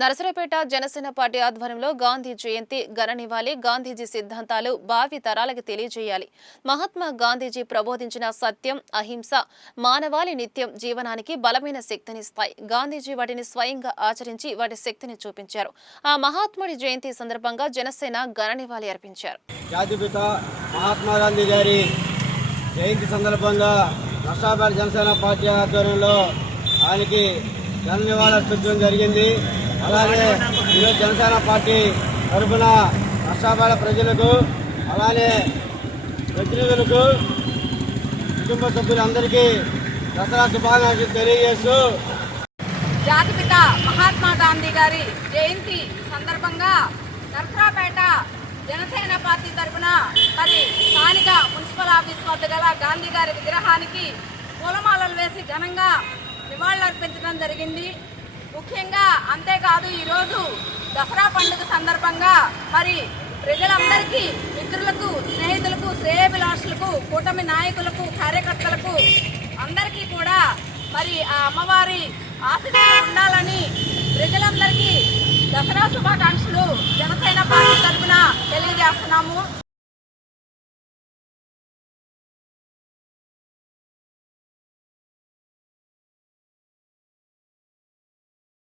Narasaraopet Janasena party ఆధ్వర్యంలో గాంధీ జయంతి ఘన నివాళి గాంధీజీ సిద్ధాంతాలు భావి తరాలకు తెలియజేయాలి. మహాత్మా గాంధీజీ ప్రబోధించిన సత్యం, అహింస మానవాళి నిత్యం జీవనానికి బలమైన శక్తినిస్తాయి. గాంధీజీ వాటిని స్వయంగా ఆచరించి వాటి శక్తిని చూపించారు. ఆ మహాత్ముడి జయంతి సందర్భంగా జనసేన ఘన నివాళి అర్పించారు. జాతిపిత మహాత్మా గాంధీ గారి జయంతి సందర్భంగా నరసరావుపేట జనసేన పార్టీ ఆధ్వర్యంలో ఆయనకి ఘన నివాళి అర్పించడం జరిగింది. అలానే ఈరోజు జనసేన పార్టీ తరఫున నరసరావుపేట ప్రజలకు అలానే ప్రతినిధులకు కుటుంబ సభ్యులందరికీ దసరా శుభాకాంక్షలు తెలియజేస్తూ జాతిపిత మహాత్మా గాంధీ గారి జయంతి సందర్భంగా నరసరావుపేట జనసేన పార్టీ తరఫున మరి స్థానిక మున్సిపల్ ఆఫీస్ వద్ద గల గాంధీ గారి విగ్రహానికి పూలమాలలు వేసి ఘనంగా నివాళులర్పించడం జరిగింది. ముఖ్యంగా అంతేకాదు ఈరోజు దసరా పండుగ సందర్భంగా మరి ప్రజలందరికీ, మిత్రులకు, స్నేహితులకు, శ్రేయోభిలాషులకు, కూటమి నాయకులకు, కార్యకర్తలకు అందరికీ కూడా మరి ఆ అమ్మవారి ఆశీస్సులు ఉండాలని ప్రజలందరికీ దసరా శుభాకాంక్షలు జనసేన పార్టీ తరఫున తెలియజేస్తున్నాము.